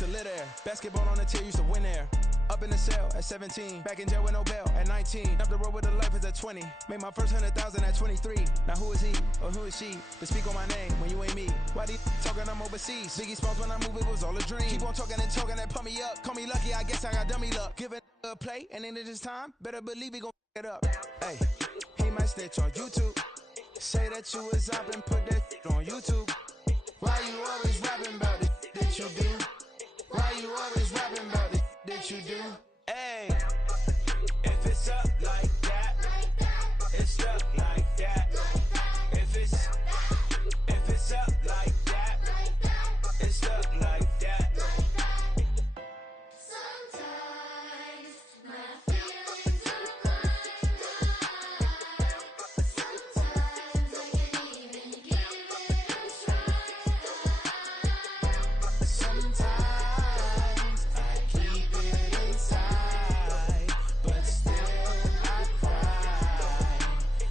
used to live there. Basketball on the tier, used to win there. Up in the cell at 17, back in jail with no bail at 19. Up the road with the life is at 20. Made my first 100,000 at 23. Now who is he or who is she to speak on my name when you ain't me? Why they talking I'm overseas? Biggie Smalls when I move it was all a dream. Keep on talking and pump me up. Call me lucky, I guess I got dummy luck. Give it a play and then it's time. Better believe he gon' it up. Hey, he might snitch on YouTube. Say that you was up and put that on YouTube. Why you always rapping about it that you do? Why you always rapping about it that you do? Hey, if it's up like that, it's up like that. If it's up like that, it's up like that. Sometimes my feelings are blind. Sometimes I can't even give it a try. Sometimes I keep it inside, but still I cry.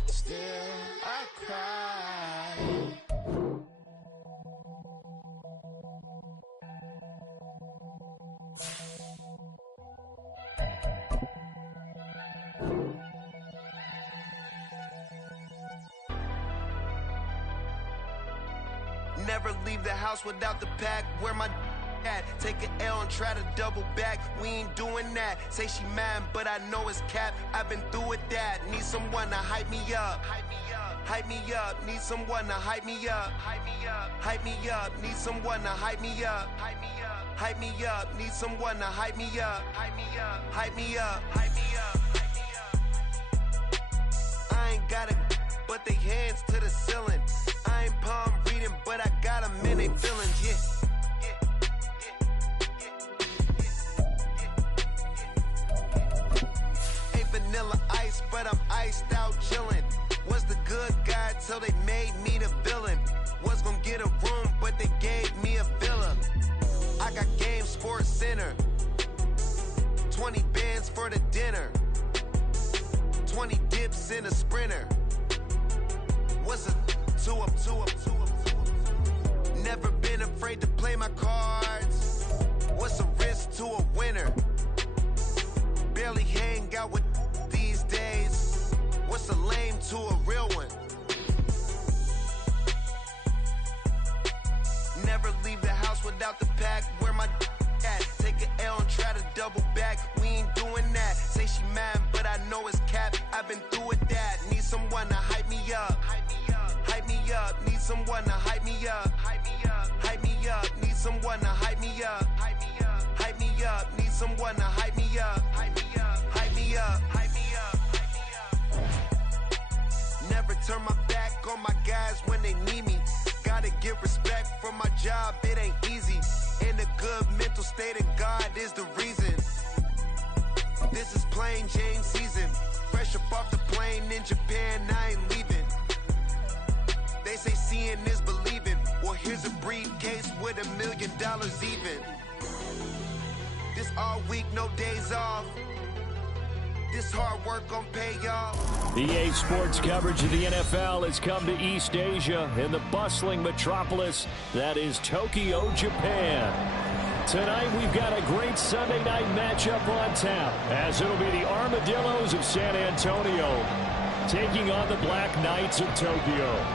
Still I cry. Never leave the house without the pack. Where my at? Take an L and try to double back. We ain't doing that. Say she mad, but I know it's cap. I've been through with that. Need someone to hype me up. Hype me up. Need someone to hype me up. Hype me up. Need someone to hype me up. Hype me up. Need someone to hype me up. Hype me up. I ain't got it, but they hands to the ceiling. I ain't palm reading, but I got them in they feelings, yeah. Ain't vanilla ice, but I'm iced out chillin'. Was the good guy till they made me the villain. Was gonna get a room, but they gave me a villa. I got Game Sports Center. 20 bands for the dinner. 20 dips in a sprinter. What's a two up? Never been afraid to play my cards. What's a risk to a winner? Barely hang out with these days. What's a lame to a real one? Never leave the house without the pack. Where my at? Take an L and try to double back. We ain't doing that. Say she mad, but I know it's cap. I've been through with that. Need someone to hype me up. Hype me up. Need someone to hype me up. Hype me up. Need someone to hype me up. Hype me up. Need someone to hype me up. Hype me up. Never turn my back on my guys when they need me. Gotta get respect for my job, it ain't easy. In a good mental state, and God is the reason. This is plain Jane season. Fresh up off the plane in Japan, I ain't leaving. They say seeing is believing. Well, here's a briefcase with $1 million even. This all week, no days off. This hard work gon' pay y'all. EA Sports coverage of the NFL has come to East Asia in the bustling metropolis that is Tokyo, Japan. Tonight we've got a great Sunday night matchup on tap, as it'll be the Armadillos of San Antonio taking on the Black Knights of Tokyo.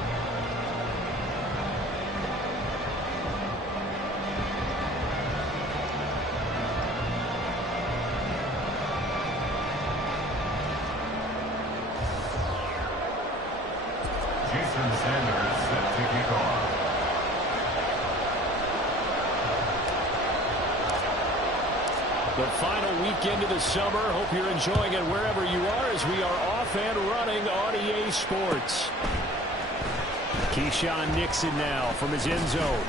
Jason Sanders set to kick off. The final weekend of the summer. Hope you're enjoying it wherever you are, as we are off and running on EA Sports. Keyshawn Nixon now from his end zone.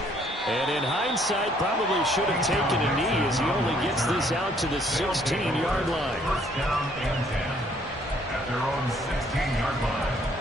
And in hindsight, probably should have taken a knee, as he only gets this out to the 16-yard line. First down and 10 at their own 16-yard line.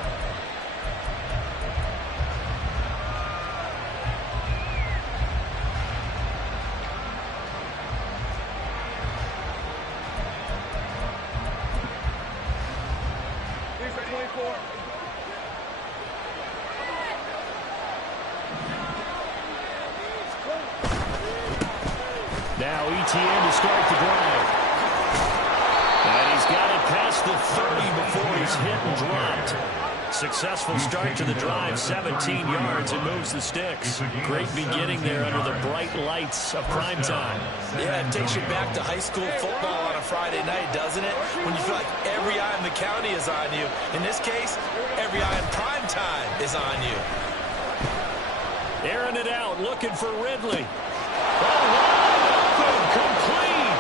Now ETN to start the drive. And he's got it past the 30 before he's hit and dropped. Successful start to the drive, 17 yards, and moves the sticks. Great beginning there under the bright lights of prime time. Yeah, it takes you back to high school football on a Friday night, doesn't it? When you feel like every eye in the county is on you. In this case, every eye in prime time is on you. Airing it out, looking for Ridley. Wide open, complete.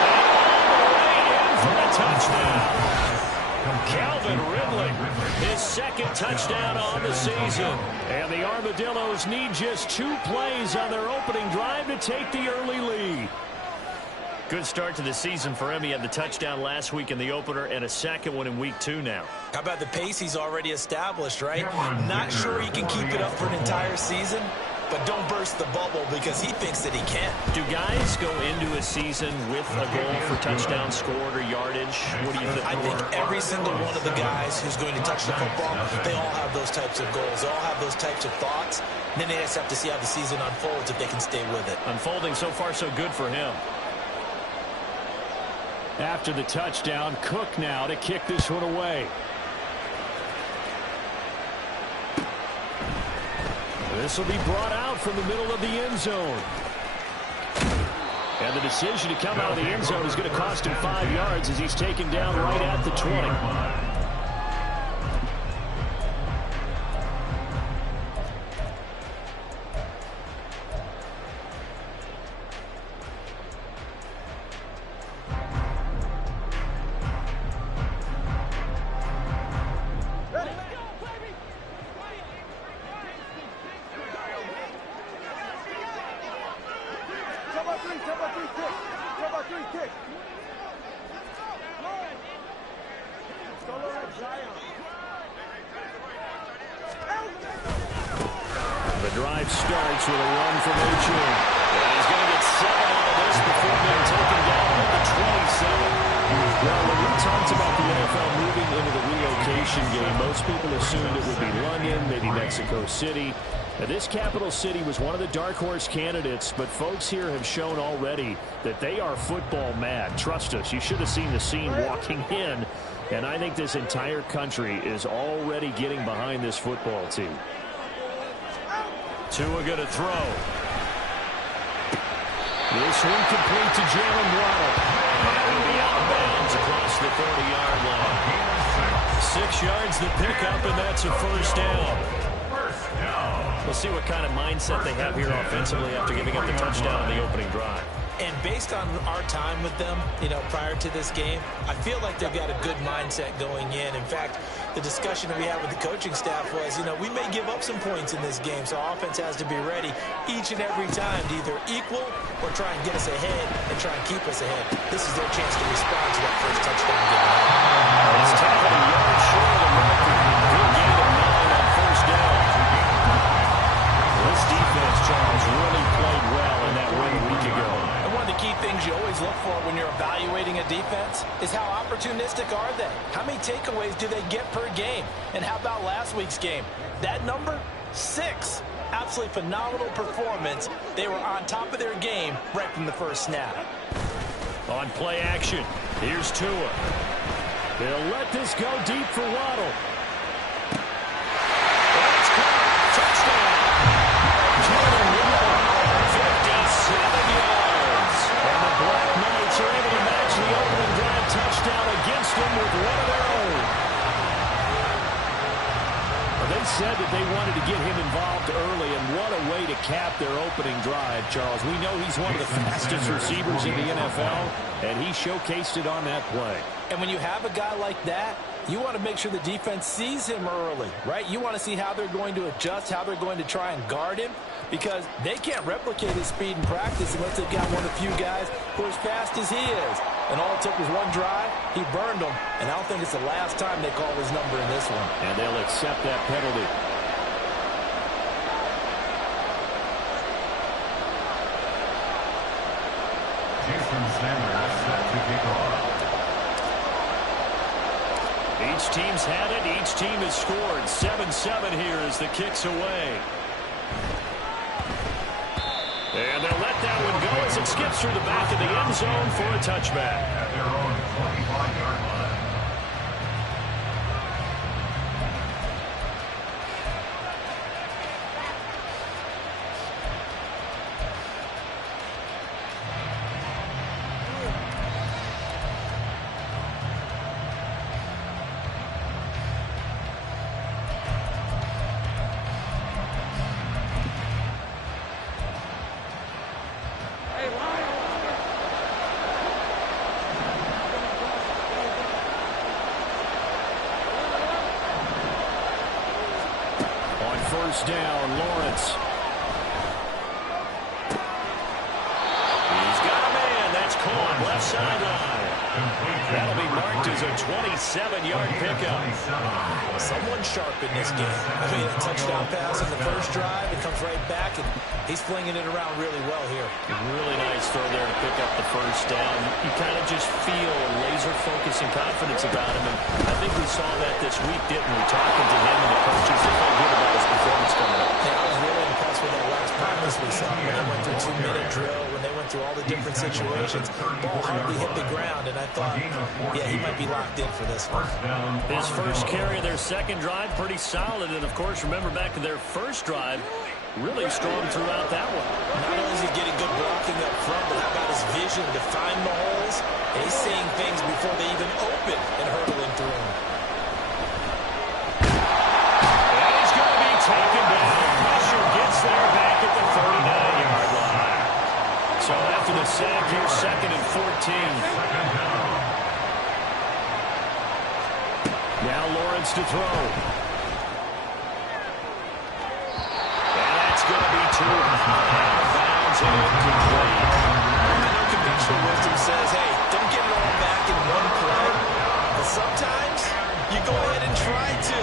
And all the way in for a touchdown. Calvin Ridley, his second touchdown on the season. And the Armadillos need just 2 plays on their opening drive to take the early lead. Good start to the season for him. He had the touchdown last week in the opener and a second one in week 2 now. How about the pace he's already established, right? Not sure he can keep it up for an entire season, but don't burst the bubble because he thinks that he can. Do guys go into a season with a goal for touchdown scored or yardage? What do you think? I think every single one of the guys who's going to touch the football, they all have those types of goals. They all have those types of thoughts. Then they just have to see how the season unfolds if they can stay with it. Unfolding so far so good for him. After the touchdown, Cook now to kick this one away. This will be brought out from the middle of the end zone. And the decision to come out of the end zone is going to cost him 5 yards as he's taken down right at the 20. The drive starts with a run from O'Chane. And he's going to get 7 out of this before being taken down at the 27. Well, when we talked about the NFL moving into the relocation game, most people assumed it would be London, maybe Mexico City. Now, this capital city was one of the dark horse candidates, but folks here have shown already that they are football mad. Trust us, you should have seen the scene walking in, and I think this entire country is already getting behind this football team. Tua going to throw. This one complete to Jalen Waddle. And it'll be out of bounds across the 30-yard line. 6 yards the pickup, and that's a first down. We'll see what kind of mindset they have here offensively after giving up the touchdown on the opening drive. And based on our time with them, prior to this game, I feel like they've got a good mindset going in. In fact, the discussion that we had with the coaching staff was, we may give up some points in this game, so our offense has to be ready each and every time to either equal or try and get us ahead and try and keep us ahead. This is their chance to respond to that first touchdown given up. It's taken a yard short of the marker. Good gain of 9 on first down. This defense, Charles, really played well in that win a week ago. And one of the key things you always look for when you're evaluating a defense is how opportunistic are they? How many takeaways do they get per game? And how about last week's game? That number, 6. Absolutely phenomenal performance. They were on top of their game right from the first snap. On play action, here's Tua. They'll let this go deep for Waddle. That's caught. Touchdown. Jalen Waddle, 57 yards. And the Black Knights are able to match the opening drive touchdown against them with one of their own. They said that they wanted to get him involved early, and what a way to cap their opening drive, Charles. We know he's one of the fastest receivers in the NFL, and he showcased it on that play. And when you have a guy like that, you want to make sure the defense sees him early, right? You want to see how they're going to adjust, how they're going to try and guard him, because they can't replicate his speed in practice unless they've got one of the few guys who are as fast as he is. And all it took was one drive. He burned them, and I don't think it's the last time they call his number in this one. And they'll accept that penalty. Jason Sanders set to kick off. Each team's had it. Each team has scored. 7-7 here as the kick's away. And they'll let that one go as it skips through the back of the end zone for a touchback. At their own 25-yard line. First down, Lawrence. He's got a man. That's caught left sideline. That'll be marked as a 27-yard pickup. Someone sharp in this game. I mean, a touchdown pass in the first drive. It comes right back, and he's flinging it around really well here. Really nice throw there to pick up the first down. You kind of just feel laser focus and confidence about him, and I think we saw that this week, didn't we? Talking to him and the coaches, they felt good about his performance coming up. Yeah, I was really impressed with that last practice we saw when they went through 2-minute drill, when they went through all the different situations. Ball hardly hit the ground, and I thought, yeah, he might be locked in for this one. His first carry of their second drive, pretty solid. And, of course, remember back to their first drive, really strong throughout that one. Not only is he getting good blocking up front, but how about his vision to find the holes? And he's seeing things before they even open and hurdling through them. And he's going to be taken down. Pressure gets there back at the 39-yard line. So after the sack, here's 2nd and 14. Now Lawrence to throw. And that's going to be too high. Out of bounds and incomplete. I know conventional wisdom says, hey, don't get it all back in one play. But sometimes you go ahead and try to.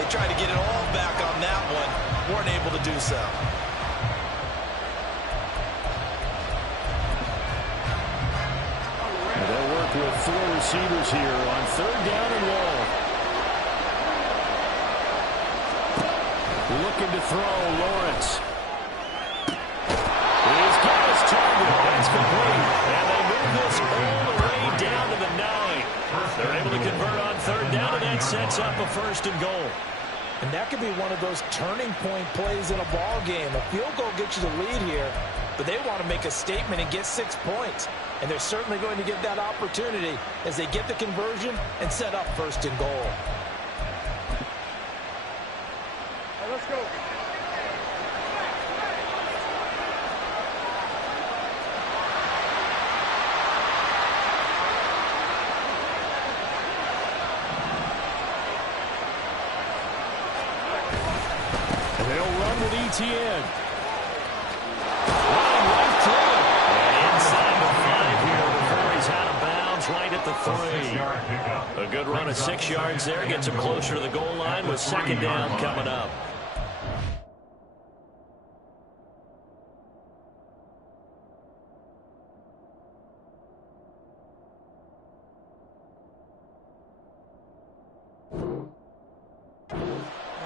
They tried to get it all back on that one. Weren't able to do so. And they'll work with 4 receivers here on 3rd down and long. Looking to throw, Lawrence. He's got his target. That's complete. And they move this all the way down to the 9. They're able to convert on 3rd down, and that sets up a 1st and goal. And that could be one of those turning point plays in a ball game. A field goal gets you the lead here, but they want to make a statement and get 6 points. And they're certainly going to get that opportunity as they get the conversion and set up 1st and goal. Let's go. They'll run with Etienne. Running right through it. And inside the 5 here before he's out of bounds right at the 3. A good run of 6 yards there. Gets him closer to the goal line with 2nd down coming up.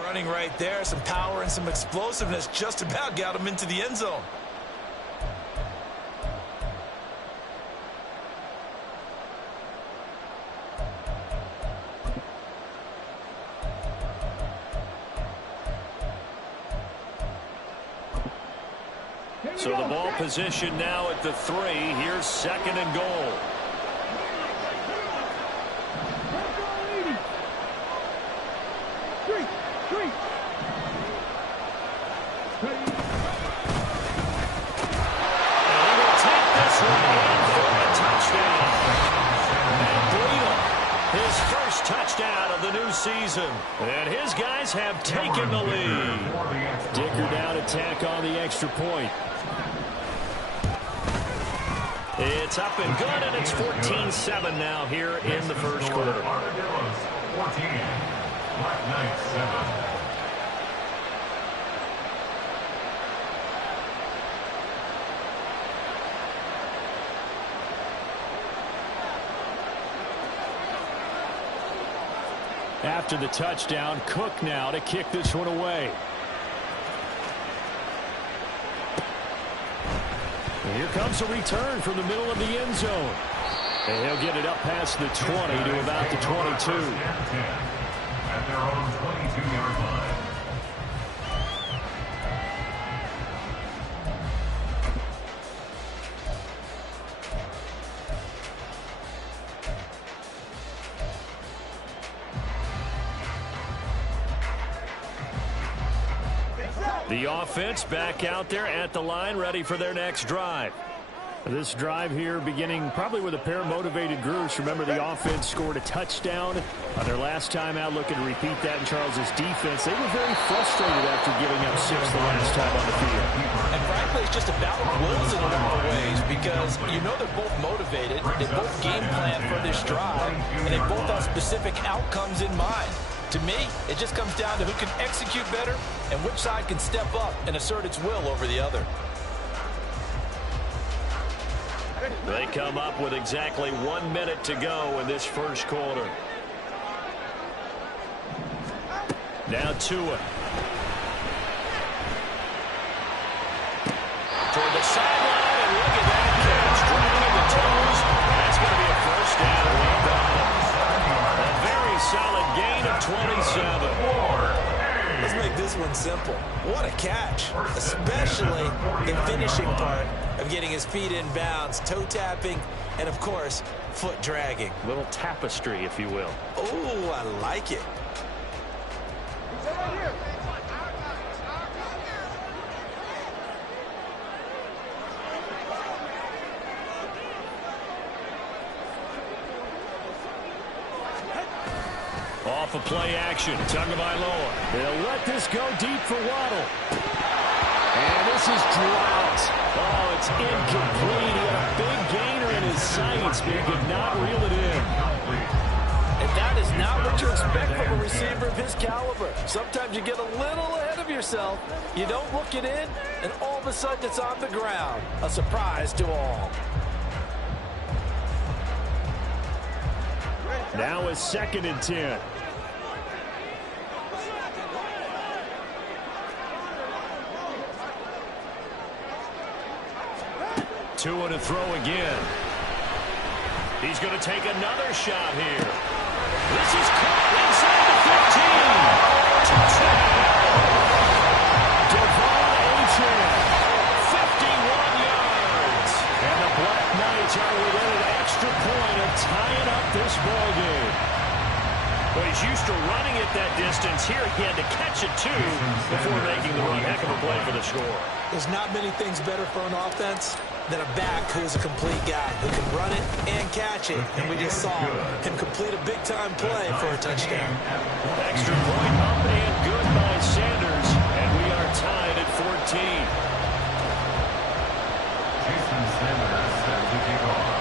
Running right there, some power and some explosiveness just about got him into the end zone. So the ball position now at the 3. Here's 2nd and goal. Season, and his guys have taken the lead. Dicker down attack on the extra point. It's up and good, and it's 14-7 now here in the first quarter. 14, Black Knights 7. After the touchdown, Cook now to kick this one away. And here comes a return from the middle of the end zone. And he'll get it up past the 20 to about the 22. At their own 22-yard line. The offense back out there at the line, ready for their next drive. This drive here beginning probably with a pair of motivated groups. Remember, the offense scored a touchdown on their last time out, looking to repeat that in Charles's defense. They were very frustrated after giving up 6 the last time on the field. And frankly, it's just a battle of wills in a lot of ways because you know they're both motivated. They both game plan for this drive, and they both have specific outcomes in mind. To me, it just comes down to who can execute better and which side can step up and assert its will over the other. They come up with exactly 1 minute to go in this first quarter. Now Tua. Toward the sideline, and look at that catch. Dragging the toes. That's going to be a first down. Well done. A very solid gain of 27. Let's make this one simple. What a catch, especially the finishing part of getting his feet in bounds, toe tapping, and of course, foot dragging. Little tapestry, if you will. Oh, I like it. Off of play action, Tagovailoa. They'll let this go deep for Waddle. And this is dropped. Oh, it's incomplete. He had a big gainer in his sights, but he could not reel it in. And that is not what you expect from a receiver of his caliber. Sometimes you get a little ahead of yourself. You don't look it in, and all of a sudden it's on the ground. A surprise to all. Now it's 2nd and 10. Tua to throw again. He's going to take another shot here. This is caught inside the 15. Touchdown. Devon Achane, 51 yards. And the Black Knights are within an extra point of tying up this ball game. Well, he's used to running it that distance. Here he had to catch it, too, before making the run. Heck of a play for the score. There's not many things better for an offense than a back who's a complete guy who can run it and catch it. And we just saw him complete a big-time play for a touchdown. Extra point up and good by Sanders. And we are tied at 14. Jason Sanders set to kick off.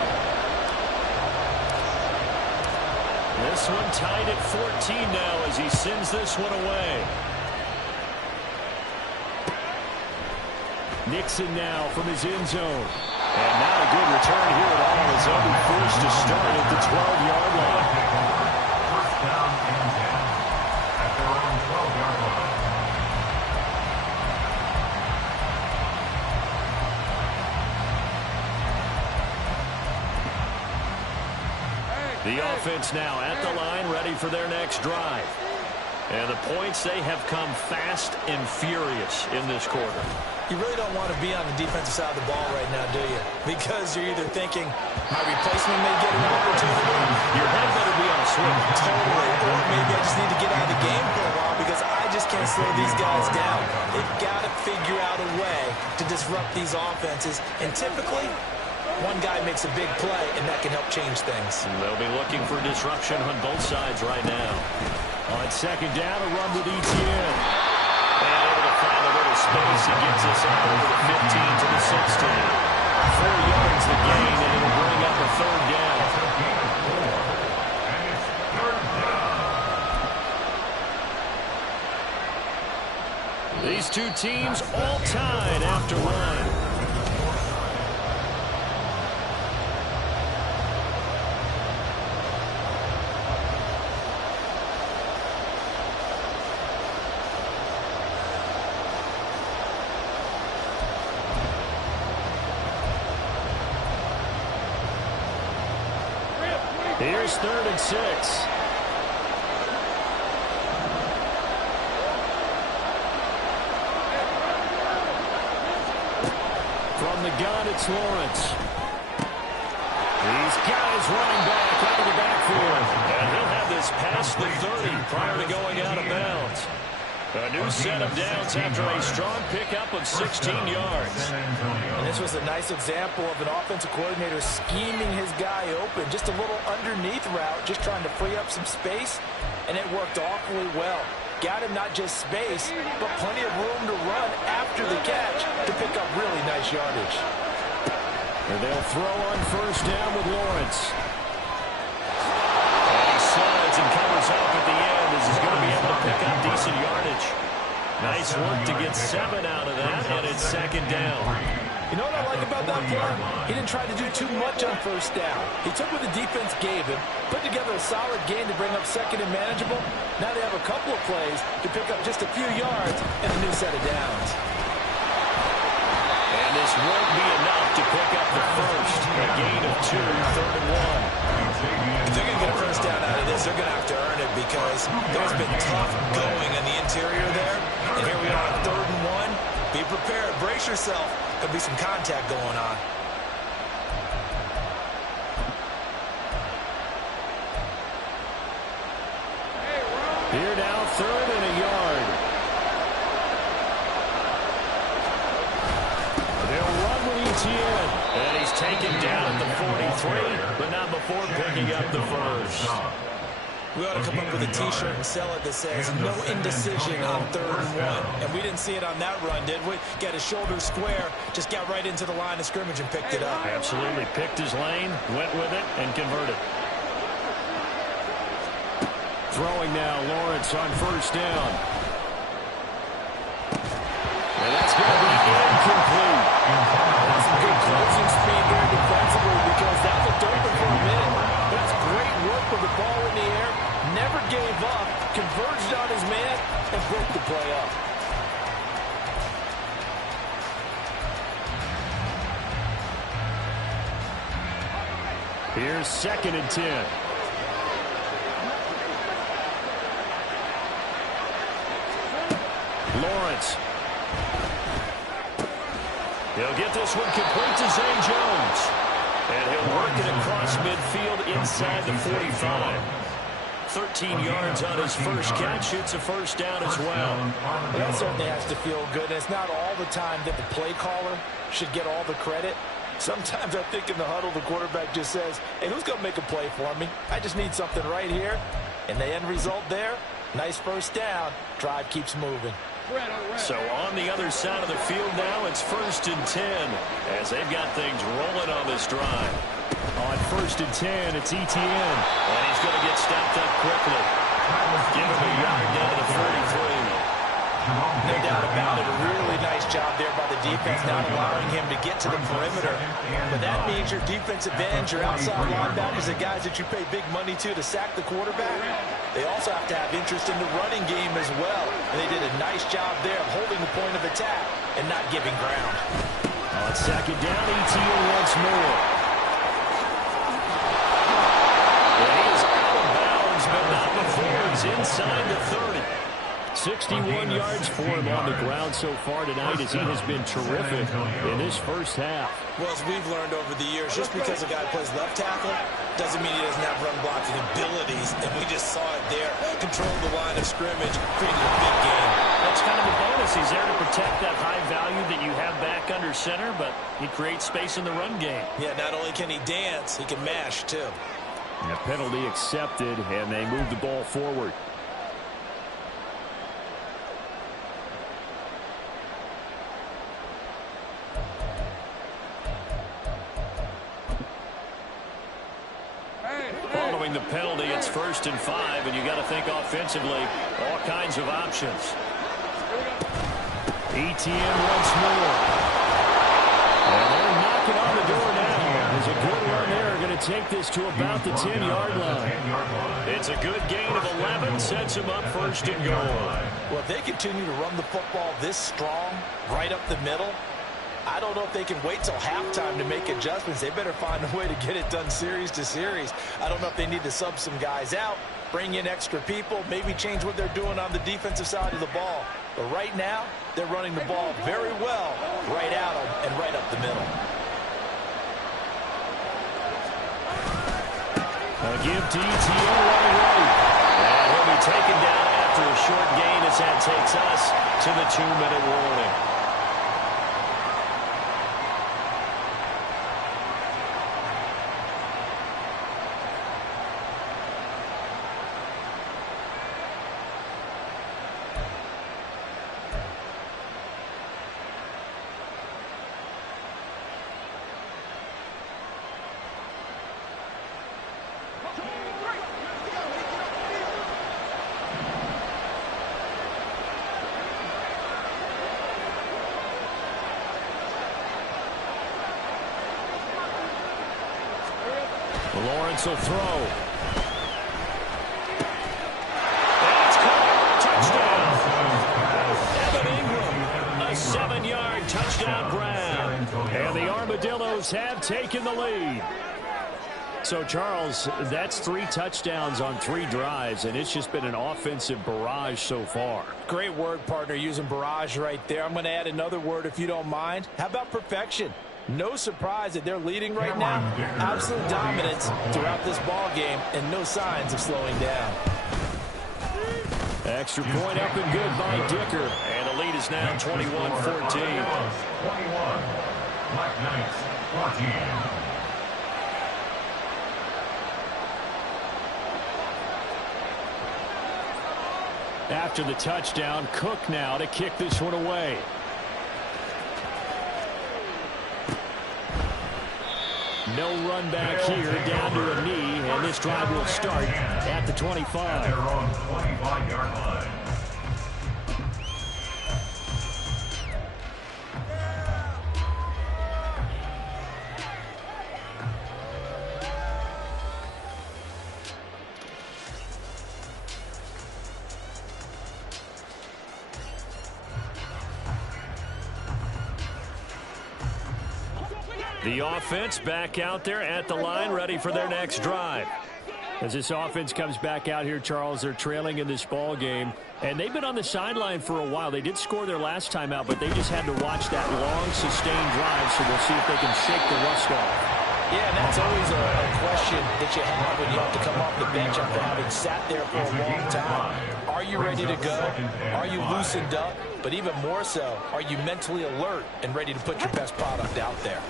This one tied at 14 now as he sends this one away. Nixon now from his end zone. And not a good return here at all as they'll be forced to start at the 12-yard line. First down and 10 at their own 12-yard line. The offense now at the line, ready for their next drive. And the points, they have come fast and furious in this quarter. You really don't want to be on the defensive side of the ball right now, do you? Because you're either thinking, my replacement may get an opportunity. Your head better be on a swing. Totally. Or maybe I just need to get out of the game for a while because I just can't slow these guys down. They've got to figure out a way to disrupt these offenses. And typically, one guy makes a big play, and that can help change things. And they'll be looking for disruption on both sides right now. On 2nd down, a run with Etienne. And able to find a little space. He gets us up over the 15 to the 16. 4 yards the gain, and it'll bring up a 3rd down. And it's 3rd down. These two teams all tied after 1. Here's 3rd and 6. From the gun, it's Lawrence. He's got his running back out of the backfield. And he'll have this past the 30 prior to going out of bounds. A new set of downs after a strong pickup of 16 yards. And this was a nice example of an offensive coordinator scheming his guy open. Just a little underneath route, just trying to free up some space. And it worked awfully well. Got him not just space, but plenty of room to run after the catch to pick up really nice yardage. And they'll throw on 1st down with Lawrence. And he slides and covers up at the end as he's going to be able to pick up decent yardage. Nice work to get 7 out of that, and it's 2nd down. You know what I like about that play? He didn't try to do too much on 1st down. He took what the defense gave him, put together a solid game to bring up 2nd and manageable. Now they have a couple of plays to pick up just a few yards and a new set of downs. And this won't be enough to pick up the first. A gain of 2, 3rd and 1. If they're going to get a 1st down out of this, they're going to have to earn it because there's been tough going in the interior there. And here we are on 3rd and 1. Be prepared. Brace yourself. There'll be some contact going on. Here now, 3rd and a yard. They'll run with Etienne. And he's taken down at the 43, but not before picking up the first. We ought to come up with a T-shirt and sell it that says, no indecision on 3rd and 1. And we didn't see it on that run, did we? Got his shoulders square, just got right into the line of scrimmage and picked it up. Absolutely. Picked his lane, went with it, and converted. Throwing now, Lawrence on 1st down. And that's going to be incomplete. That's some good closing speed there defensively because that looked open for a minute. That's great work with the ball in the air. Never gave up, converged on his man, and broke the play up. Here's 2nd and 10. Lawrence. He'll get this one complete to Zay Jones. And he'll work it across midfield inside the 45. 13 yards on his first catch. It's a 1st down as well. That certainly has to feel good. And it's not all the time that the play caller should get all the credit. Sometimes I think in the huddle, the quarterback just says, hey, who's going to make a play for me? I just need something right here. And the end result there, nice 1st down. Drive keeps moving. So on the other side of the field now, it's 1st and 10 as they've got things rolling on this drive. On 1st and 10, it's Etienne. And he's going to get stopped up quickly. Give him a yard down to the 43. No doubt about it. A really nice job there by the defense, not allowing him to get to the perimeter. But that means your defensive ends, your outside linebackers, the guys that you pay big money to sack the quarterback, they also have to have interest in the running game as well. And they did a nice job there of holding the point of attack and not giving ground. On 2nd down, Etienne once more. And he is out of bounds, but not before he's inside the 30. 61 yards for him on the ground so far tonight as he has been terrific in this first half. Well, as we've learned over the years, just because a guy plays left tackle doesn't mean he doesn't have run blocking abilities, and we just saw it there. Controlled the line of scrimmage, created a big game. That's kind of a bonus. He's there to protect that high value that you have back under center, but he creates space in the run game. Yeah, not only can he dance, he can mash, too. And a penalty accepted, and they move the ball forward. Following the penalty, it's 1st and 5, and you got to think offensively, all kinds of options. Etienne once more. And they're knocking on the door now. There's a good run there. Going to take this to about the 10-yard line. It's a good gain of 11, sets him up 1st and goal. Well, if they continue to run the football this strong, right up the middle, I don't know if they can wait till halftime to make adjustments. They better find a way to get it done series to series. I don't know if they need to sub some guys out, bring in extra people, maybe change what they're doing on the defensive side of the ball. But right now, they're running the ball very well right out and right up the middle. A give to ETN right. And he'll be taken down after a short gain as that takes us to the 2-minute warning. Lawrence will throw. That's caught. Touchdown. Evan Ingram, a 7-yard touchdown grab. And the Armadillos have taken the lead. So, Charles, that's 3 touchdowns on 3 drives, and it's just been an offensive barrage so far. Great word, partner, using barrage right there. I'm going to add another word if you don't mind. How about perfection? No surprise that they're leading right now. Absolute dominance throughout this ball game and no signs of slowing down. Extra point up and good by Dicker. And the lead is now 21-14. 21. Black Knights 14. After the touchdown, Cook now to kick this one away. No run back here, down to a knee, and this drive will start at the 25. They're on 25-yard line. The offense back out there at the line, ready for their next drive. As this offense comes back out here, Charles, they're trailing in this ball game, and they've been on the sideline for a while. They did score their last time out, but they just had to watch that long, sustained drive, so we'll see if they can shake the rust off. Yeah, and that's always a question that you have when you have to come off the bench after having sat there for a long time. Are you ready to go? Are you loosened up? But even more so, are you mentally alert and ready to put your best product out there?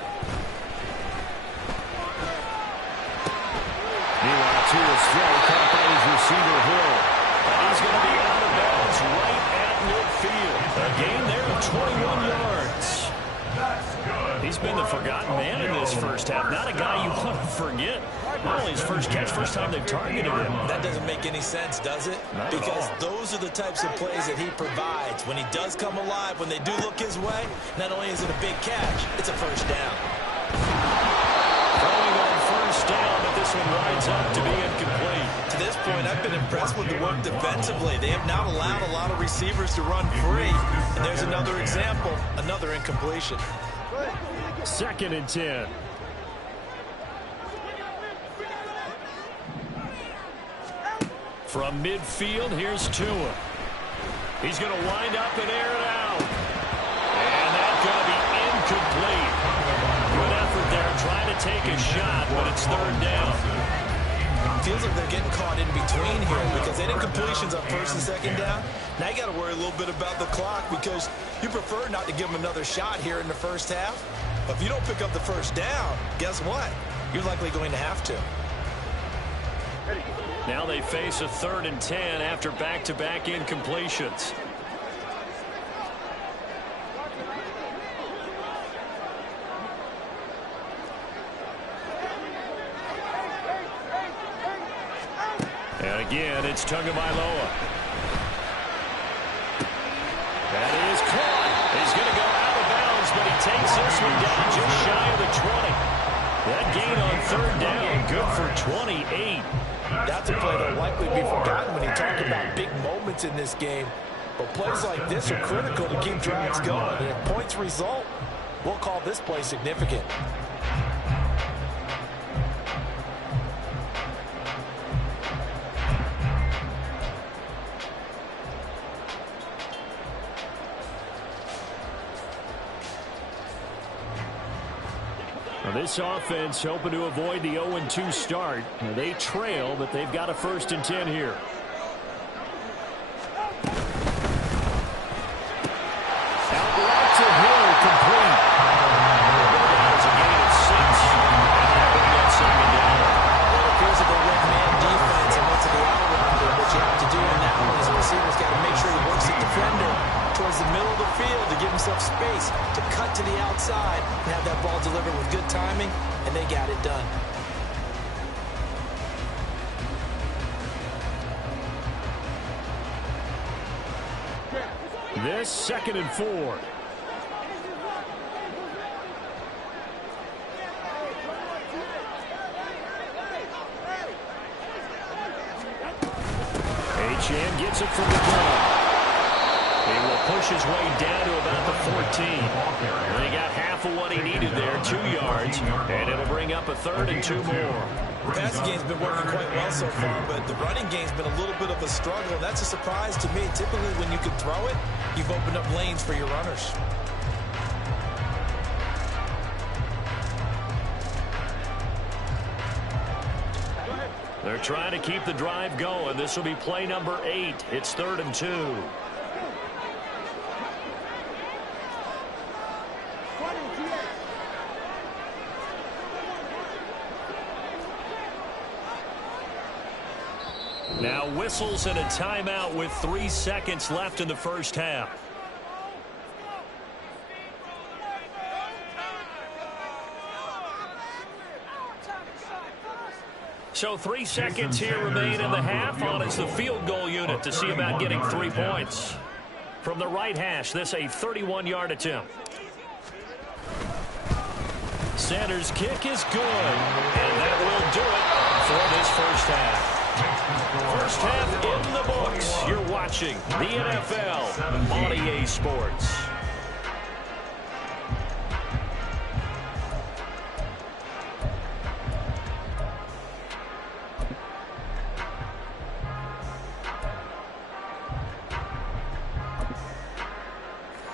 Meanwhile, to his throw, caught by his receiver, Hill. And he's going to be out of bounds right at midfield. A gain there of 21 yards. He's been the forgotten man in this first half. Not a guy you want to forget. Not only his first catch, first time they've targeted him. That doesn't make any sense, does it? Because those are the types of plays that he provides. When he does come alive, when they do look his way, not only is it a big catch, it's a first down. Throwing on first down, but this one rides up to be incomplete. To this point, I've been impressed with the work defensively. They have not allowed a lot of receivers to run free. And there's another example, another incompletion. 2nd and 10. From midfield, here's Tua. He's going to wind up and air it out. And that's going to be incomplete. Good effort there, trying to take a shot, but it's 3rd down. Feels like they're getting caught in between here because they did completions on 1st and 2nd down. Now you got to worry a little bit about the clock because you prefer not to give them another shot here in the first half. But if you don't pick up the first down, guess what? You're likely going to have to. Now they face a 3rd and 10 after back-to-back incompletions. And again, it's Tagovailoa. That is caught. He's going to go out of bounds, but he takes this one down just shy of the 20. That gain on 3rd down, good for 28. That's a play that will likely be forgotten when you talk about big moments in this game. But plays like this are critical to keep drives going. And if points result, we'll call this play significant. This offense hoping to avoid the 0-2 start. They trail, but they've got a 1st and 10 here. Out route to Hill, complete. That was a gain of 6. Bring that second down. Well, it appears that they went man defense and went to the out route. What you have to do in that one is the receiver's got to make sure he works the defender towards the middle of the field to give himself space to cut to the outside and have that ball delivered with good timing, and they got it done. This 2nd and 4. Achane gets it from the gun. He will push his way down to about the 14. And he got half of what he needed there, 2 yards, and it'll bring up a 3rd and 2 more. The passing game's been working quite well so far, but the running game's been a little bit of a struggle. That's a surprise to me. Typically, when you can throw it, you've opened up lanes for your runners. They're trying to keep the drive going. This will be play number 8. It's 3rd and 2. Now whistles and a timeout with 3 seconds left in the first half. So 3 seconds here remain in the half. On is the field goal unit to see about getting 3 points. From the right hash, this a 31-yard attempt. Sanders' kick is good. And that will do it for this first half. First half in the books. You're watching the NFL on EA Sports.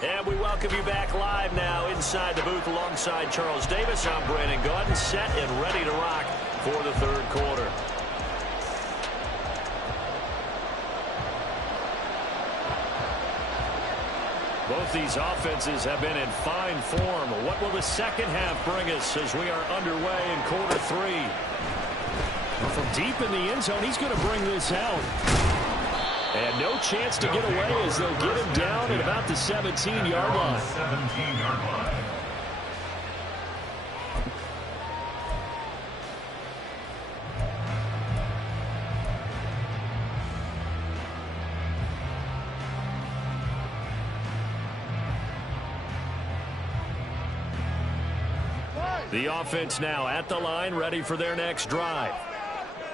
And we welcome you back live now inside the booth alongside Charles Davis. I'm Brandon Gaudin, set and ready to rock for the third quarter. Both these offenses have been in fine form. What will the second half bring us as we are underway in quarter 3? Well, from deep in the end zone, he's going to bring this out. And no chance to get away as they'll get him down at about the 17-yard line. 17-yard line. The offense now at the line, ready for their next drive.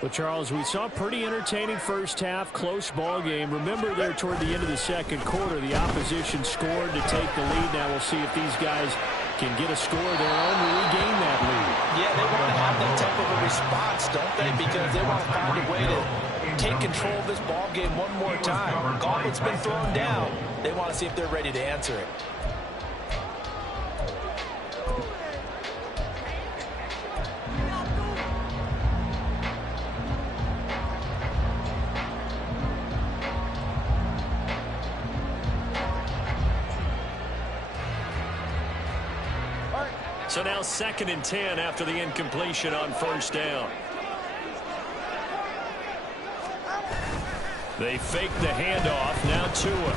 Well, Charles, we saw a pretty entertaining first half, close ball game. Remember there toward the end of the second quarter, the opposition scored to take the lead. Now we'll see if these guys can get a score of their own to regain that lead. Yeah, they want to have that type of a response, don't they? Because they want to find a way to take control of this ball game one more time. Gauntlet's been thrown down. They want to see if they're ready to answer it. So now 2nd and 10 after the incompletion on first down. They fake the handoff. Now Tua.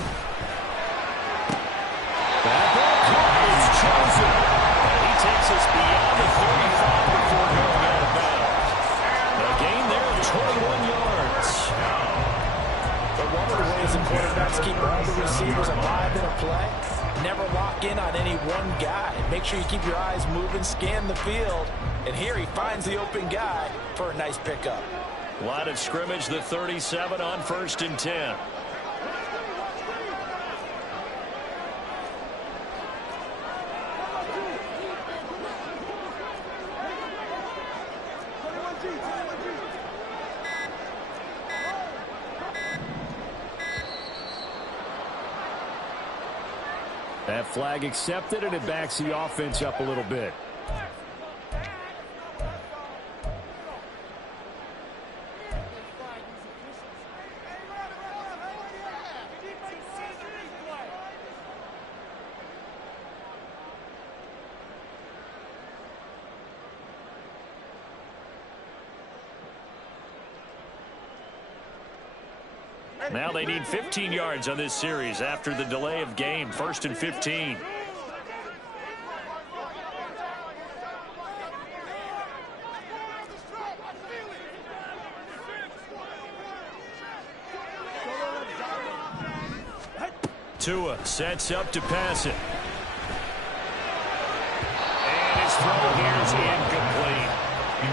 That ball caught. It's chosen. And he takes us beyond the 35 before going out of bounds. A gain there of 21 yards. But one of the ways the quarterbacks keep all the receivers alive in a play, never lock in on any one guy. Make sure you keep your eyes moving, scan the field. And here he finds the open guy for a nice pickup. Line of scrimmage, the 37 on 1st and 10. That flag accepted, and it backs the offense up a little bit. Now they need 15 yards on this series after the delay of game. 1st and 15. Tua sets up to pass it. And his throw here is incomplete.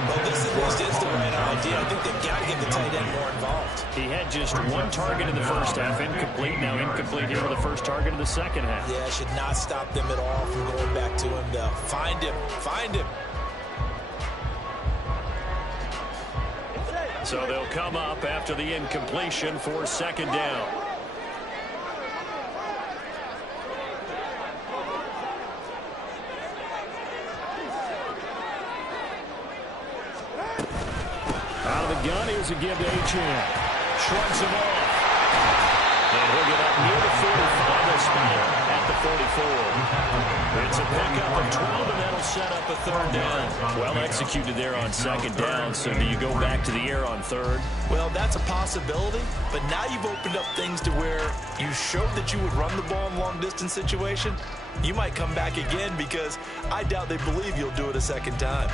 Well, this at least is the right idea. I think they've got to get the tight end more involved. He had just one target in the first half, incomplete. Now incomplete here with the first target in the second half. Yeah, should not stop them at all from going back to him, though. Find him. Find him. So they'll come up after the incompletion for 2nd down. Out of the gun, here's a give to Achane. Shrugs him off. And he'll get up near the 45. They'll spot him at the 44. It's a pickup of 12, and that'll set up a 3rd down. Well executed there on 2nd down. So do you go back to the air on 3rd? Well, that's a possibility, but now you've opened up things to where you showed that you would run the ball in long-distance situation. You might come back again because I doubt they believe you'll do it a 2nd time.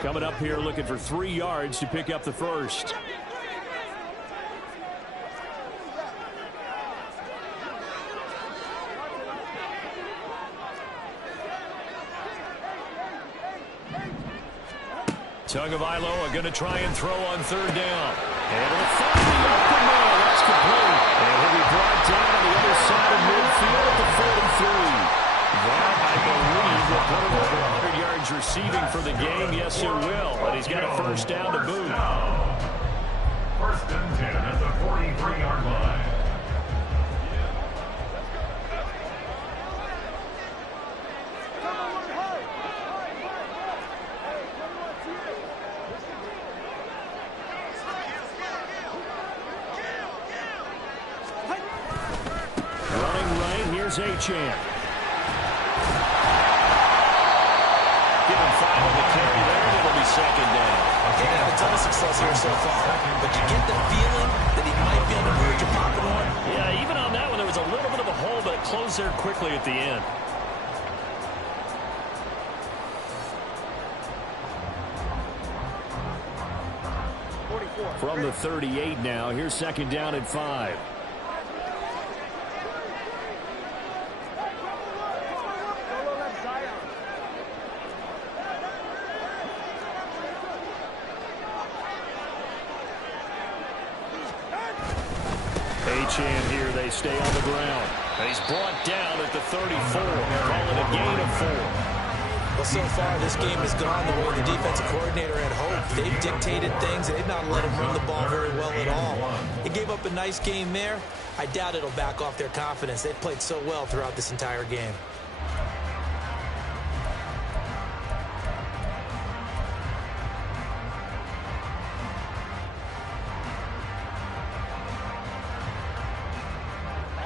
Coming up here looking for 3 yards to pick up the first. Tagovailoa going to try and throw on 3rd down. And it'll find the open man. That's complete. And he'll be brought down on the other side of midfield at the 43. That, I believe, will put him over 100 yards receiving for the game. Yes, it will. And he's got a 1st down to boot. 1st and 10 at the 43-yard line. Running right, here's Achane. Give him 5 on the carry there, and it'll be 2nd down. They've had a ton of success here so far, but you get the feeling that he might be on the verge of popping one. Yeah, even on that one, there was a little bit of a hole, but it closed there quickly at the end. From the 38 now, here's 2nd down and 5. Achane here, they stay on the ground. And he's brought down at the 34, calling a gain of 4. Well, so far, this game has gone the way the defensive coordinator had hoped. They've dictated things. They've not let him run the ball very well at all. They gave up a nice game there. I doubt it'll back off their confidence. They've played so well throughout this entire game.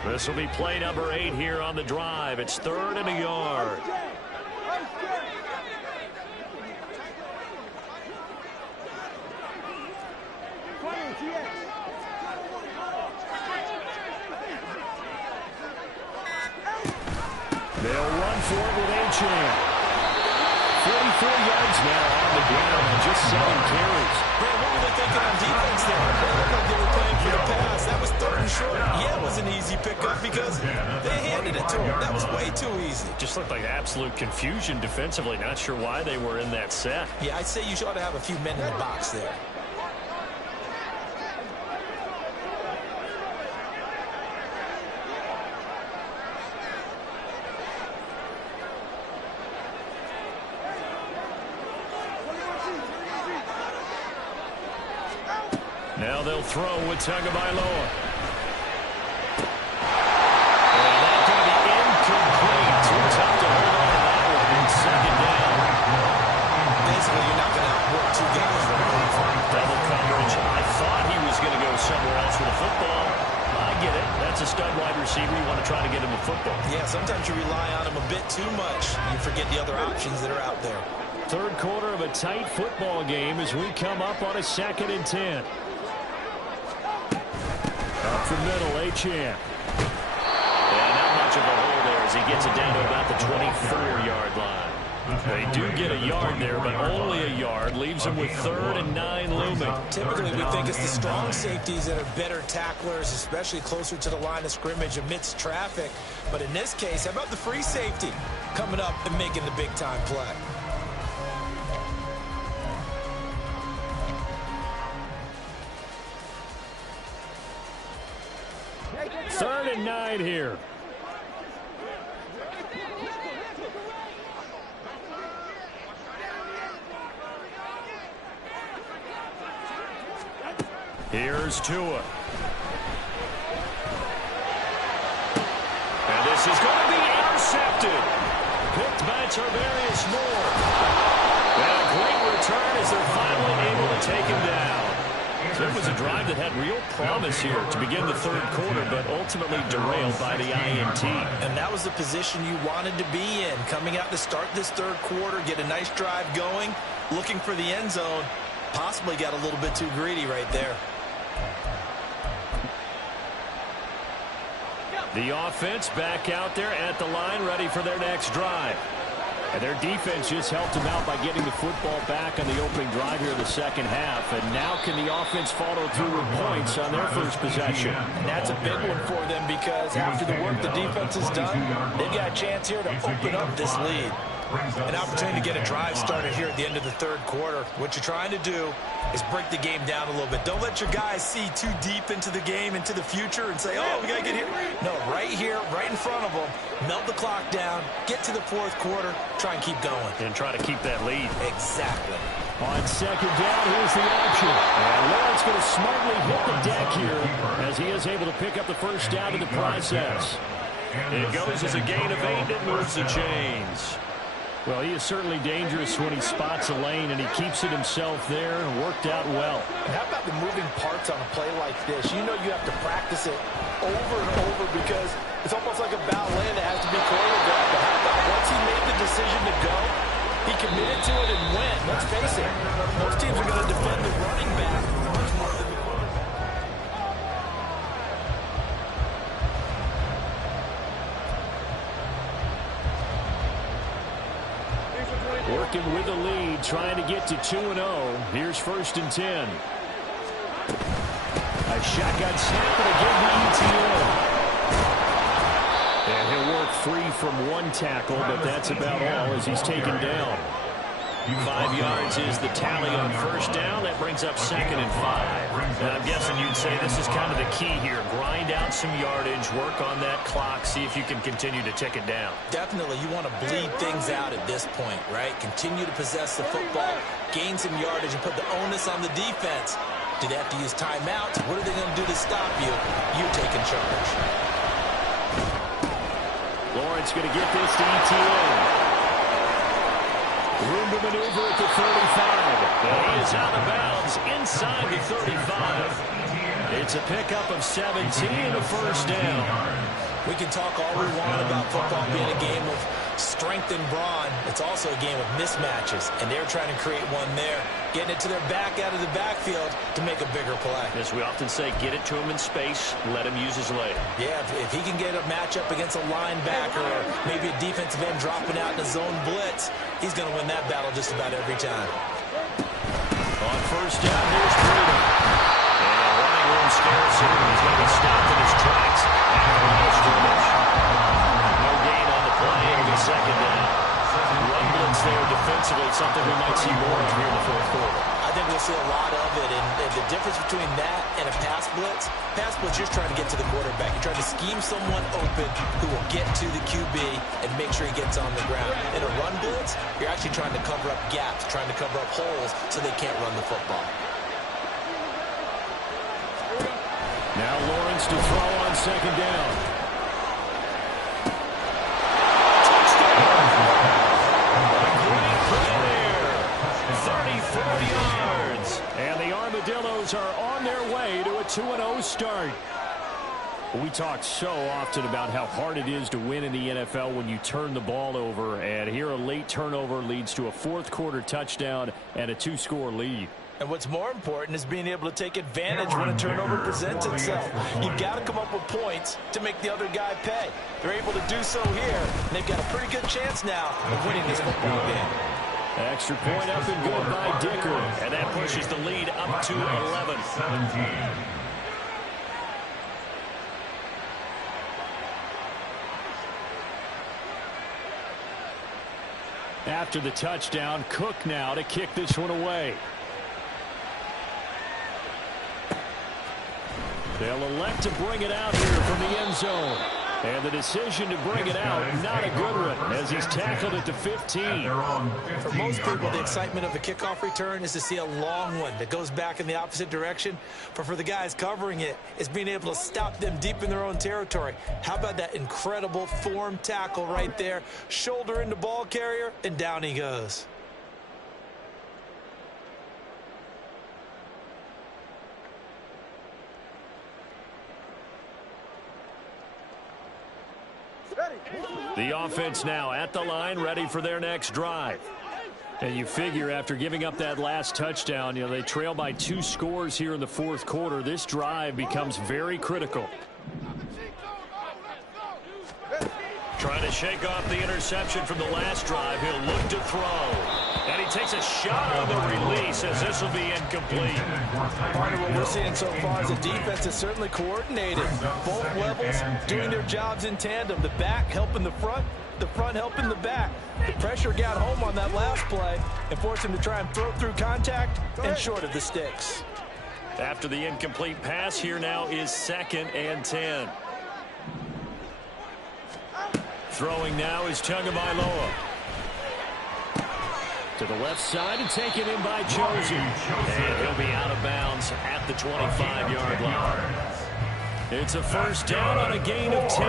This will be play number 8 here on the drive. It's 3rd and a yard. They'll run for it with Achane. 44 yards now on the ground and just 7 carries. Brad, what were they thinking on defense there? They looked like they were playing for the pass. That was 3rd and short. Yeah, it was an easy pickup because they handed it to him. That was way too easy. Just looked like absolute confusion defensively. Not sure why they were in that set. Yeah, I'd say you ought to have a few men in the box there. they'll throw with Tagovailoa. And that's going to be incomplete. Too tough to hold on to that one. Second down. Basically, you're not going to work two guys from Double coverage. I thought he was going to go somewhere else with the football. I get it. That's a stud wide receiver. You want to try to get him the football. Yeah, sometimes you rely on him a bit too much. You forget the other options that are out there. Third quarter of a tight football game as we come up on a 2nd and 10. Up the middle, Achane. Yeah, not much of a hole there as he gets it down to about the 24-yard line. They do get a yard there, but only a yard. Leaves them with 3rd and 9 looming. Typically, we think it's the strong safeties that are better tacklers, especially closer to the line of scrimmage amidst traffic. But in this case, how about the free safety coming up and making the big-time play? 3rd and 9 here. Here's Tua. And this is going to be intercepted. Picked by Tarvarius Moore. And a great return as they're finally able to take him down. So it was a drive that had real promise here to begin the third quarter, but ultimately derailed by the INT. And that was the position you wanted to be in. Coming out to start this third quarter, get a nice drive going, looking for the end zone. Possibly got a little bit too greedy right there. The offense back out there at the line, ready for their next drive. And their defense just helped them out by getting the football back on the opening drive here in the second half. And now can the offense follow through with points on their first possession? And that's a big one for them because after the work the defense has done, they've got a chance here to open up this lead. An opportunity to get a drive started here at the end of the third quarter. What you're trying to do is break the game down a little bit. Don't let your guys see too deep into the game, into the future, and say, oh, we got to get here. No, right here, right in front of them, melt the clock down, get to the fourth quarter, try and keep going. And try to keep that lead. Exactly. On second down, here's the option. And Lawrence going to smartly hit the deck here as he is able to pick up the first down in the process. It goes as a gain of 8 and moves the chains. Well, he is certainly dangerous when he spots a lane, and he keeps it himself there and worked out well. And how about the moving parts on a play like this? You know you have to practice it over and over because it's almost like a ballet that has to be choreographed. But how about once he made the decision to go, he committed to it and went. Let's face it, most teams are going to defend the running back much more than the quarterback. Working with the lead, trying to get to 2-0. Here's 1st and 10. A shotgun snap and again the ETO. And he'll work free from one tackle, but that's about all as he's taken down. 5 yards is the tally on first down. That brings up 2nd and 5. And I'm guessing you'd say this is kind of the key here. Grind out some yardage, work on that clock, see if you can continue to tick it down. Definitely, you want to bleed things out at this point, right? Continue to possess the football, gain some yardage, and put the onus on the defense. Do they have to use timeouts? What are they going to do to stop you? You're taking charge. Lawrence going to get this to ETN. Room to maneuver at the 35. And he is out of bounds inside the 35. It's a pickup of 17 and a first down. We can talk all we want about football being a game of strength and brawn. It's also a game of mismatches, and they're trying to create one there, getting it to their back out of the backfield to make a bigger play. As we often say, get it to him in space, let him use his leg. Yeah, if he can get a matchup against a linebacker or maybe a defensive end dropping out in a zone blitz, he's going to win that battle just about every time. On first down, here's Breida. And running room scares him. He's going to be stopped in his tracks after the scrimmage. No gain on the play. It'll be second down. Run blitz there defensively, something we might see more of here in the fourth quarter. I think we'll see a lot of it, and the difference between that and a pass blitz, you're just trying to get to the quarterback. You're trying to scheme someone open who will get to the QB and make sure he gets on the ground. In a run blitz, you're actually trying to cover up gaps, trying to cover up holes so they can't run the football. Now Lawrence to throw on second down. Great play there. 34 yards. And the Armadillos are on their way to a 2-0 start. We talk so often about how hard it is to win in the NFL when you turn the ball over. And here a late turnover leads to a fourth-quarter touchdown and a 2-score lead. And what's more important is being able to take advantage when a turnover presents itself. You've got to come up with points to make the other guy pay. They're able to do so here, and they've got a pretty good chance now of winning this football game. Extra point up and good by Dicker. And that pushes the lead up to 11. 17. After the touchdown, Cook now to kick this one away. They'll elect to bring it out here from the end zone. And the decision to bring it out, not a good one, as he's tackled it to 15. For most people, the excitement of a kickoff return is to see a long one that goes back in the opposite direction. But for the guys covering it, it's being able to stop them deep in their own territory. How about that incredible form tackle right there? Shoulder into ball carrier, and down he goes. The offense now at the line, ready for their next drive. And you figure after giving up that last touchdown, they trail by 2 scores here in the fourth quarter. This drive becomes very critical. Trying to shake off the interception from the last drive. He'll look to throw. And he takes a shot on the release as this will be incomplete. Part of what we're seeing so far is the defense is certainly coordinated. Both levels doing their jobs in tandem. The back helping the front helping the back. The pressure got home on that last play and forced him to try and throw through contact and short of the sticks. After the incomplete pass, here now is 2nd and 10. Throwing now is Tagovailoa. To the left side and taken in by Josie. And he'll be out of bounds at the 25-yard line. It's a first down on a gain of 10.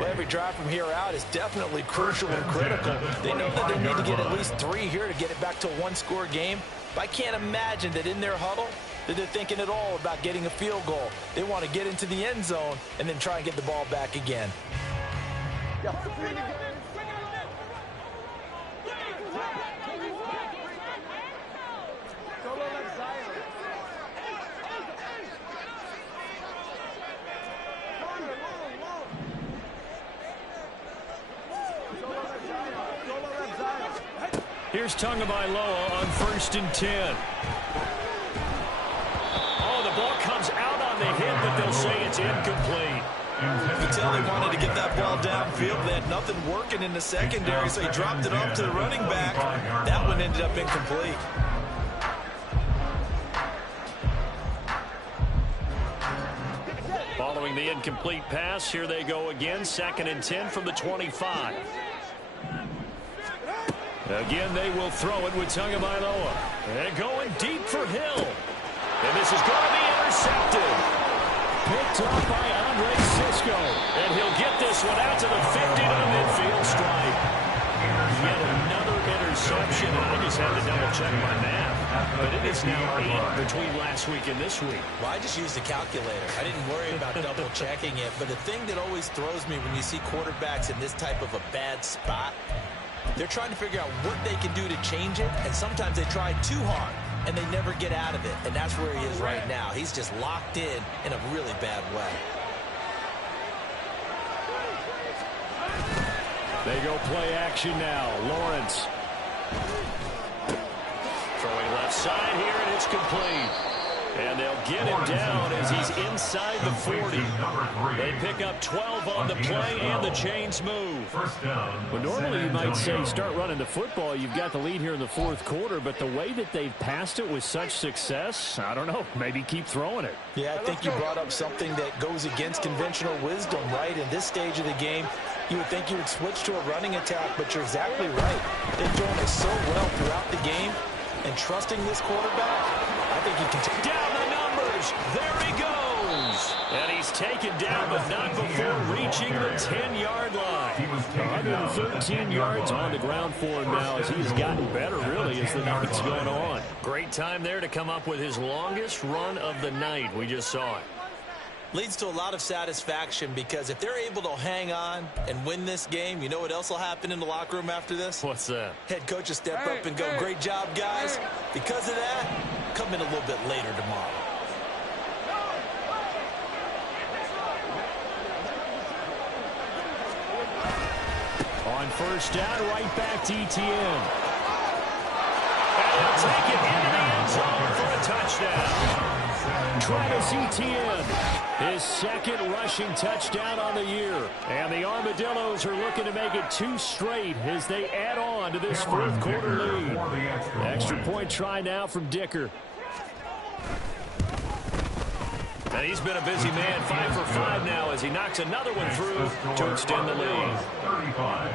Well, every drive from here out is definitely crucial and critical. They know that they need to get at least 3 here to get it back to a 1-score game. But I can't imagine that in their huddle that they're thinking at all about getting a field goal. They want to get into the end zone and then try and get the ball back again. Here's Tagovailoa on 1st and 10. Oh, the ball comes out on the hit, but they'll say it's incomplete. You can tell they wanted to get that ball downfield. They had nothing working in the secondary, so he dropped it off to the running back. That one ended up incomplete. Following the incomplete pass, here they go again. 2nd and 10 from the 25. Again, they will throw it with Tagovailoa. And going deep for Hill. And this is going to be intercepted. Picked up by Andre Cisco. And he'll get this one out to the 50 to the midfield stripe. Yet another interception. And I just had to double-check my math. But it is now 8 between last week and this week. Well, I just used the calculator. I didn't worry about double-checking it. But the thing that always throws me when you see quarterbacks in this type of a bad spot, they're trying to figure out what they can do to change it, and sometimes they try too hard, and they never get out of it, and that's where he is right now. He's just locked in a really bad way. They go play action now. Lawrence. Throwing left side here, and it's complete. And they'll get him down as he's inside the 40. They pick up 12 on the play, and the chains move. But normally you might say start running the football. You've got the lead here in the fourth quarter, but the way that they've passed it with such success, I don't know, maybe keep throwing it. Yeah, I think you brought up something that goes against conventional wisdom, right? In this stage of the game, you would think you would switch to a running attack, but you're exactly right. They've thrown it so well throughout the game, and trusting this quarterback, I think he can take down the numbers. There he goes. throws. And he's taken down, but not before reaching the 10-yard line. 113 yards on the ground for him now as he's gotten better, really, as the night's going on. Great time there to come up with his longest run of the night. We just saw it. Leads to a lot of satisfaction because if they're able to hang on and win this game, you know what else will happen in the locker room after this? What's that? Head coach will step up and go, great job, guys. Because of that, come in a little bit later tomorrow. On first down, right back to Etienne. And he'll take it into the end zone for a touchdown. Travis Etienne, his second rushing touchdown on the year. And the Armadillos are looking to make it 2 straight as they add on to this fourth quarter lead. Extra point try now from Dicker. And he's been a busy man, 5 for 5 now as he knocks another one through to extend the lead. 35.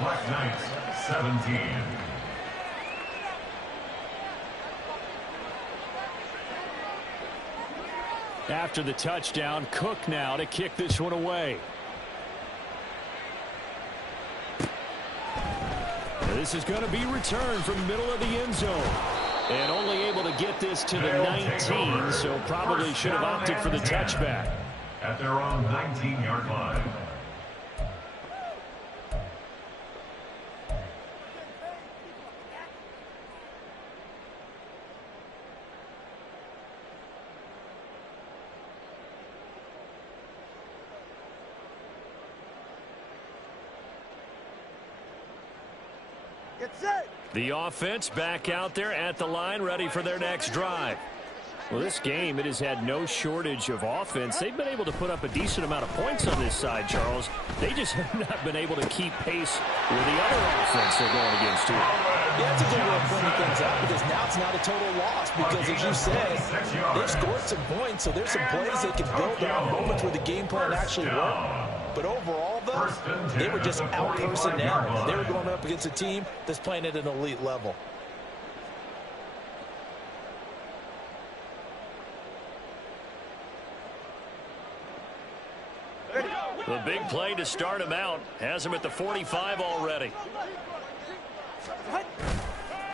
Black Knights 17. After the touchdown, Cook now to kick this one away. This is going to be returned from the middle of the end zone. And only able to get this to the 19, so probably should have opted for the touchback. At their own 19-yard line. The offense back out there at the line, ready for their next drive. Well, this game, it has had no shortage of offense. They've been able to put up a decent amount of points on this side, Charles. They just have not been able to keep pace with the other offense they're going against here. Yeah, it's a good way of pointing things out because now it's not a total loss because, as you said, they've scored some points, so there's some plays they can build on, moments where the game plan actually worked. But overall, though, they were just out-personnel. They were going up against a team that's playing at an elite level. The big play to start him out has him at the 45 already.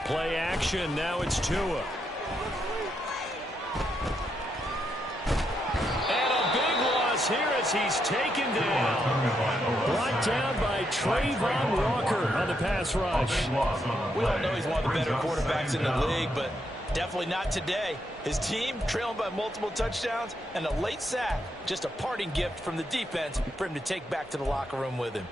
Play action. Now it's Tua. And a big loss here as he's taken down. Brought down by Trayvon Walker on the pass rush. We all know he's one of the better quarterbacks in the league, but definitely not today. His team trailing by multiple touchdowns and a late sack. Just a parting gift from the defense for him to take back to the locker room with him.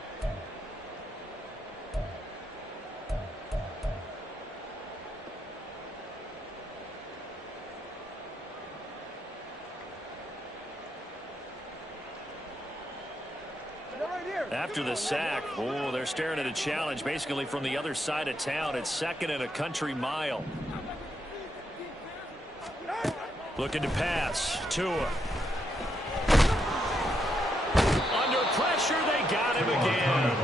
After the sack, oh, they're staring at a challenge basically from the other side of town. It's 2nd and a country mile. Looking to pass. Tua. Under pressure, they got him again.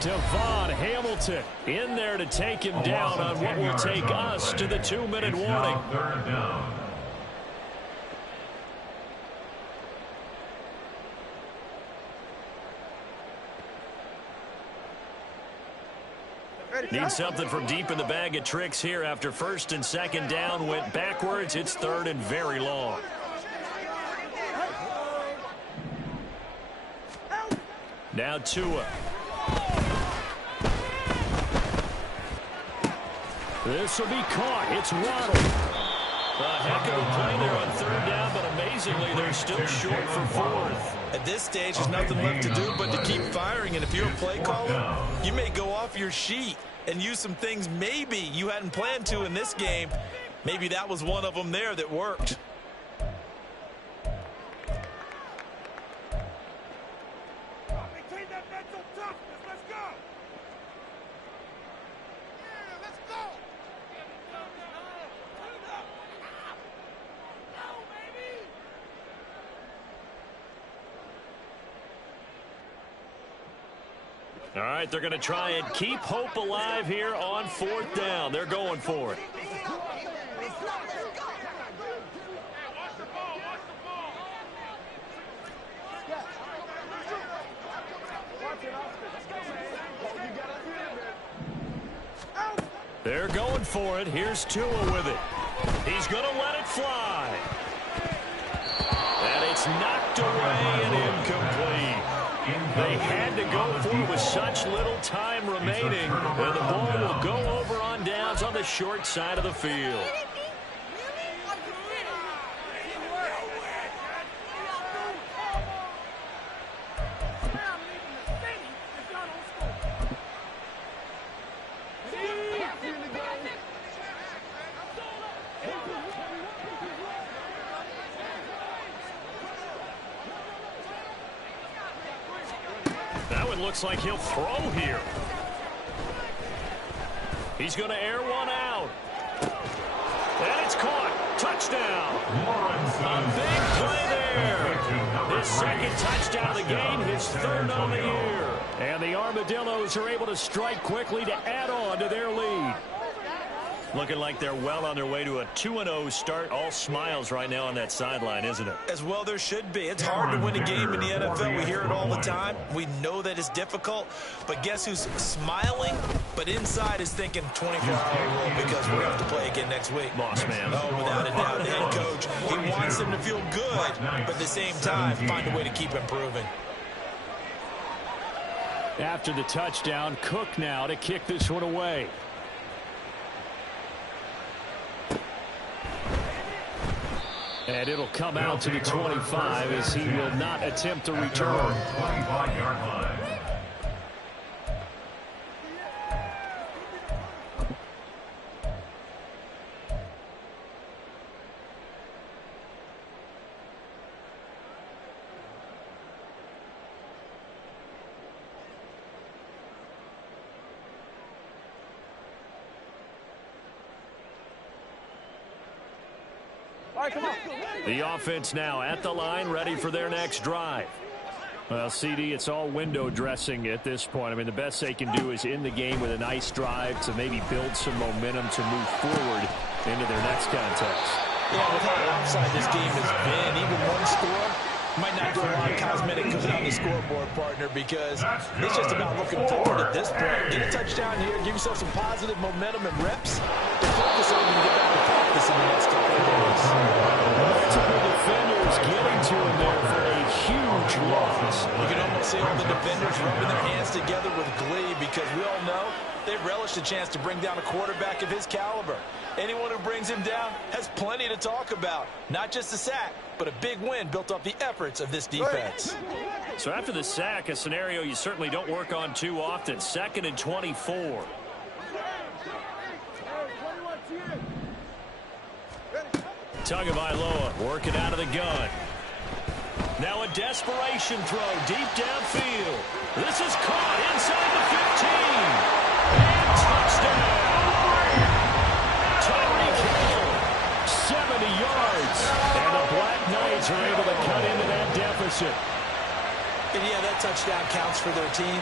Devon Hamilton in there to take him down on what will take us to the 2-minute warning. Third down. Need something from deep in the bag of tricks here after 1st and 2nd down went backwards. It's 3rd and very long. Now Tua. This will be caught. It's Waddle. A heck of a play there on 3rd down, but amazingly they're still short for 4th. At this stage, there's nothing left to do but to keep firing. And if you're a play caller, you may go off your sheet and use some things maybe you hadn't planned to in this game. Maybe that was one of them there that worked. Maintain that mental toughness. Let's go. Yeah, let's go. All right, they're going to try and keep hope alive here on 4th down. They're going for it. Watch the ball. Watch the ball. They're going for it. Here's Tua with it. He's going to let it fly. And it's knocked away and incomplete. They had to go for it with such little time remaining. And the ball will go over on downs on the short side of the field. Looks like he'll throw here. He's going to air one out. And it's caught. Touchdown. A big play there. His second touchdown of the game, his third on the year. And the Armadillos are able to strike quickly to add on to their lead. Looking like they're well on their way to a 2-0 start. All smiles right now on that sideline, isn't it? As well there should be. It's hard to win a game in the NFL. We hear it all the time. We know that it's difficult. But guess who's smiling, but inside is thinking 24-hour rule because we're going to have to play again next week. Boss man. Oh, without a doubt. The head coach, he wants them to feel good, but at the same time, find a way to keep improving. After the touchdown, Cook now to kick this one away. And it'll come out to the 25 as he will not attempt to return. 25-yard line. The offense now at the line, ready for their next drive. Well, CD, it's all window dressing at this point. I mean, the best they can do is in the game with a nice drive to maybe build some momentum to move forward into their next contest. Yeah, with how outside this game has been, even one score might not do a lot of cosmetic coming on the scoreboard, partner, because it's just about looking forward at this point. Get a touchdown here, give yourself some positive momentum and reps to focus on and get back to practice in the next couple of days. Multiple defenders getting to him there for a huge loss. You can almost see all the defenders rubbing their hands together with glee because we all know they've relished a chance to bring down a quarterback of his caliber. Anyone who brings him down has plenty to talk about. Not just a sack, but a big win built off the efforts of this defense. So after the sack, a scenario you certainly don't work on too often. 2nd and 24. Tagovailoa working out of the gun. Now a desperation throw deep downfield. This is caught inside the 15. And touchdown. Tyreek Hill, 70 yards. And the Black Knights are able to cut into that deficit. And yeah, that touchdown counts for their team,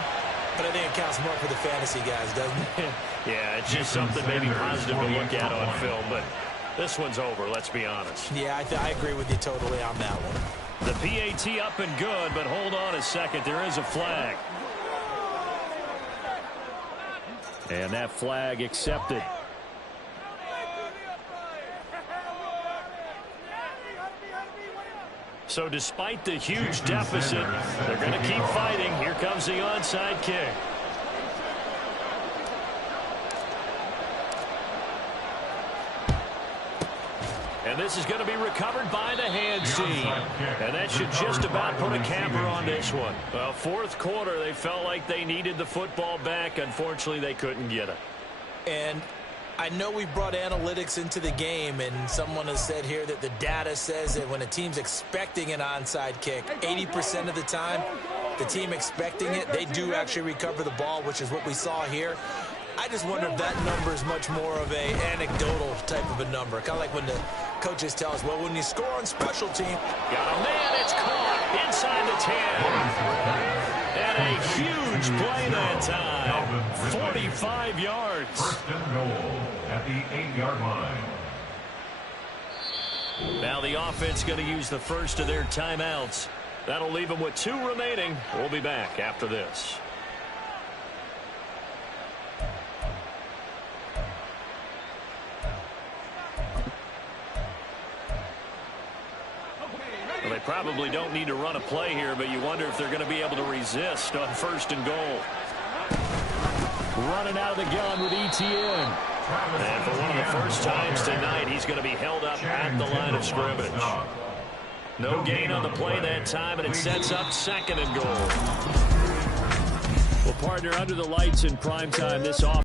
but I think it counts more for the fantasy guys, doesn't it? Yeah, it's just something maybe positive to look at on film, but this one's over, let's be honest. Yeah, I agree with you totally on that one. The PAT up and good, but hold on a second. There is a flag. And that flag accepted. So despite the huge deficit, they're going to keep fighting. Here comes the onside kick. And this is going to be recovered by the hands team. And that should just about put a capper on this one. Well, fourth quarter, they felt like they needed the football back. Unfortunately, they couldn't get it. And I know we brought analytics into the game, and someone has said here that the data says that when a team's expecting an onside kick, 80% of the time, the team expecting it, they do actually recover the ball, which is what we saw here. I just wonder if that number is much more of a anecdotal type of a number. Kind of like when the coaches tell us, well, when you score on special team. Got a man, it's caught inside the 10. And a huge play that time. 45 yards. First and goal at the 8-yard line. Now the offense going to use the first of their timeouts. That'll leave them with 2 remaining. We'll be back after this. they probably don't need to run a play here, but you wonder if they're going to be able to resist on 1st and goal. Running out of the gun with Etienne. And for one of the first times tonight, he's going to be held up at the line of scrimmage. No gain on the play that time, and it sets up 2nd and goal. Well, partner, under the lights in primetime this offense.